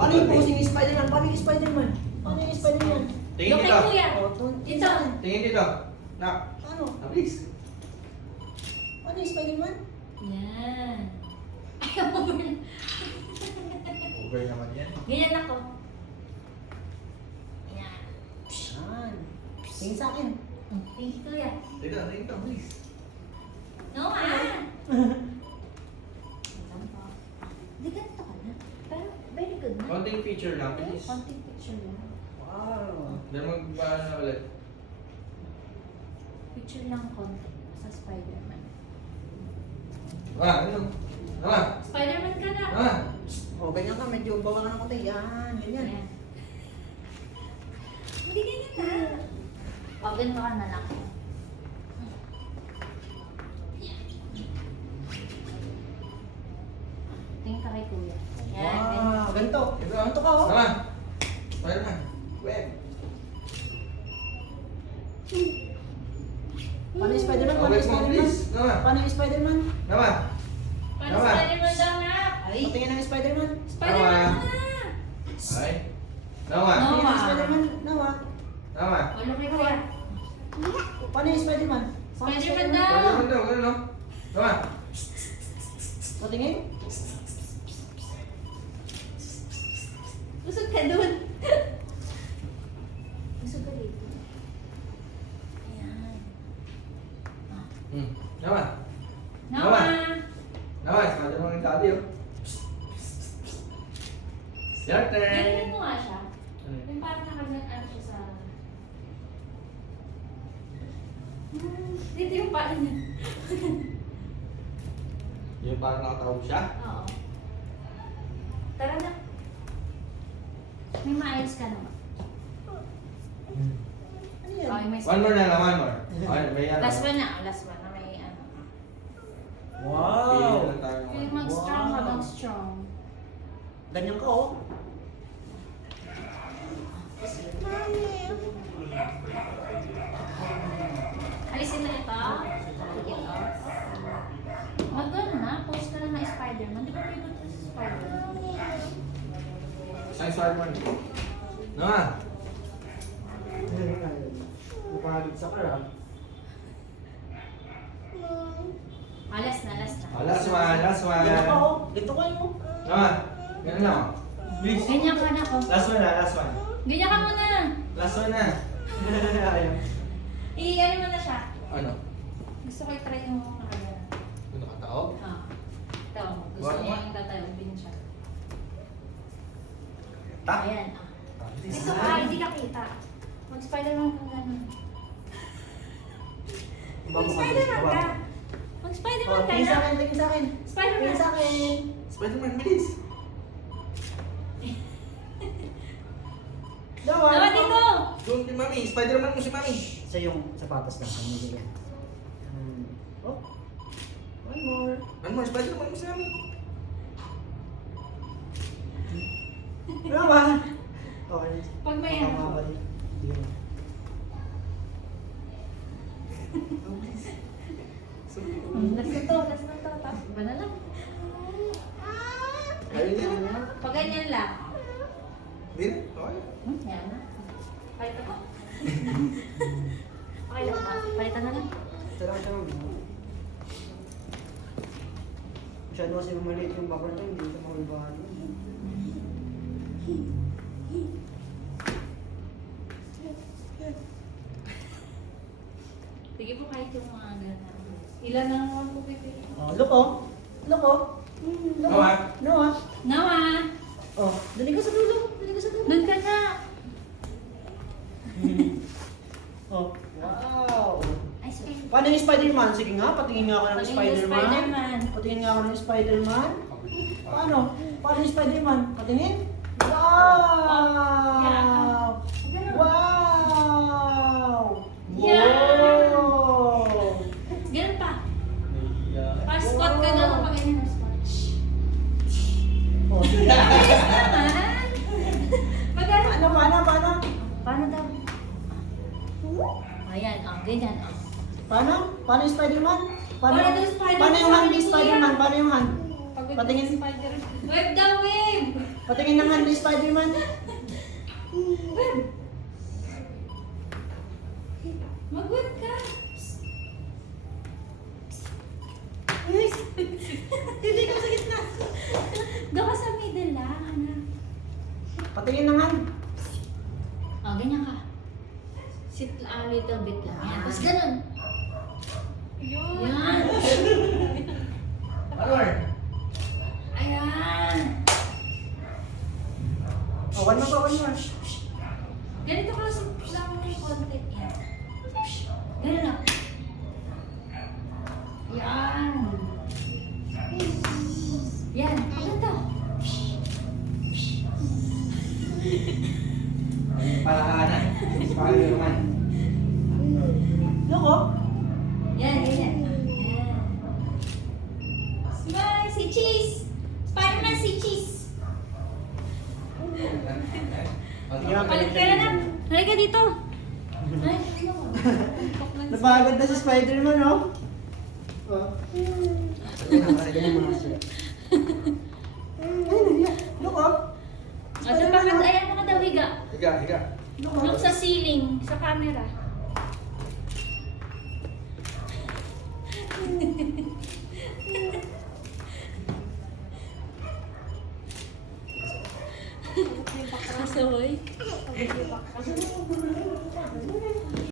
Paano yung posing ni Spider-Man? Paano yung Spider-Man? Paano yung Spider-Man? Tingin Yung kay dito. kuya. Dito. Tingin dito. Nak. Ano? Please. Paano yung Spider-Man? Yan. Ayaw mo ba? Over naman yan. Ganyan ako. Yan. Yan. Tingin sa akin. Thank you, kuya. Dito, please. No, Di ganito ka na. Pero very good na. Konting feature lang, please. Konting picture lang. Wow. Then magpaano na ulit. Picture lang konti sa Spider-Man. Ano? Spider-Man ka na. O, ganyan ka. Medyo bawa ka ng konti. Yan. Ganyan. Yan. Hindi ganyan na. O, ganito ka na lang. Tingin ka kay kuya. Yan, ganyan. Wow. Ganito. Ganito ka, oh. Spider-Man. Web. Paano yung Spider-Man? Paano Web yung mo, Spider-Man? please. Paano yung Spider-Man? Naman. Paano Tama. Spider-Man daw nga? Ay, Patingin ng Spider-Man. Spider-Man ka na. Ay. Naman. No. Patingin ng Spider-Man. Nawa. Naman. Ano kay kuya? Paano yung Spider-Man? Paano yung Spider-Man Spider-Man? daw. Ganun daw, ganun no? Naman. Patingin? Busog ka dun. Busog ka dito. Ayan. Naman. Nawa. Naman. Spider-Man yung daddy oh. Your turn. Ganyan mo nga siya. Ano yun? Yung parang nakaganaan siya sa... Dito yung paa niya. Yung parang nakatawag siya. Oo. Tara na. May maayos ka naman. Ano yan? Okay, may One more na lang, one more. Okay, may ano. Last one na. Last one na may ano. Pili Wow. lang tayo ng Yung ano. mag-strong Wow. habang strong. Ganyan ka, oh. Alisin na ito. Sige ito. Mag-ano na. Post ka na ng Spider-Man. Di ba favorite ko si Spider-Man? Isang Spider-Man. Naman. Mapagod sa car, ah. Last na. Last one, last one. Ganyan ka, oh. Dito ka, oh. Naman. Ganun lang. Please. Ganyan ka na ko. Last one na, last one. Ganyan ka muna. Last one na. Ayaw. I-ano mo na siya. Ano? Gusto ko i-try yung nakagana. Yung nakataog? Ito. Gusto Wala niya ba? yung tatayobin siya. Ta? Ayan. Ito ka, hindi ka kita. Mag-Spider-Man ka gano'n. Mag-Spider-Man ka. Mag-Spider-Man Oh, ka tingin sa na. akin, tingin sa akin. Spider-Man. Tingin sa akin. Spider-Man, bilis. Dawa. Dawa dito! Doon kay Mami. Spider-Man mo si Mami. Sa yung sapatos lang. Ano yan? Oh. One more. One more, Spider-Man mo si Mami. Dawa. Okay. Pag may ano. Makakabalik. Hindi mo. Last na to. Tapos iba na lang. Ayun yan. Pag ganyan lang. Hindi na. Okay. Yan na. Palitan ko. Okay lang ba? Palitan na lang. Sarang sarang. Masyado kasi maliit yung bakal na, hindi ito makibahan. Sige po kahit yung mga gano'n. Ilan na naman po pipili? Oh, look oh. Look oh. Look oh. Nawa. Nawa. Nawa! Oh, dali ka sa dulo. Dali ka sa dulo. Doon ka na! Oh, wow. Ay, sorry. Paano yung Spider-Man? Sige nga, patingin nga ako ng Patingin yung Spider-Man. Spider-Man. Patingin nga ako ng Spider-Man. Paano? Paano yung Spider-Man? Patingin? Wow! Ganun. Wow! Yeah! Wow! Ganun pa. Para spot ka daw kapag ganyan na spot. Oh, Bilis naman! Magano? paano? Paano daw? Ayan, ganyan. Paano? Paano yung Spider-Man? Paano yung Spider-Man? Paano yung hand ni Sabi ni Kuya. Spider-Man? Paano yung hand? Pag Patingin. Wave daw, wave! Patingin ng hand ni Spider-Man. Wave! Mag-wave ka! Hindi ka sa gitna. Doon ka sa middle lang, anak. Patingin ng hand. Oh, ganyan ka. Sit a little bit lang. Yan. Tapos ganun. Yan. Alright. Ayan. Oh, one more, one more. Ganito ka lang ng konti. Yan. Ganun na. Yan. Yan. Ganito. Palakanan. Spider-Man. Loko. Yan, ganyan. Yan. Smile, si Cheese. Spider-Man, si Cheese. Palit ka na. Halika dito. Ay, ano? Napagod na si Spider-Man, no? Oh. Ganyan mga siya. Ay, loko. Ano bakit ayan mo na daw higa? Higa, higa. Look sa ceiling, sa camera. Kasaway.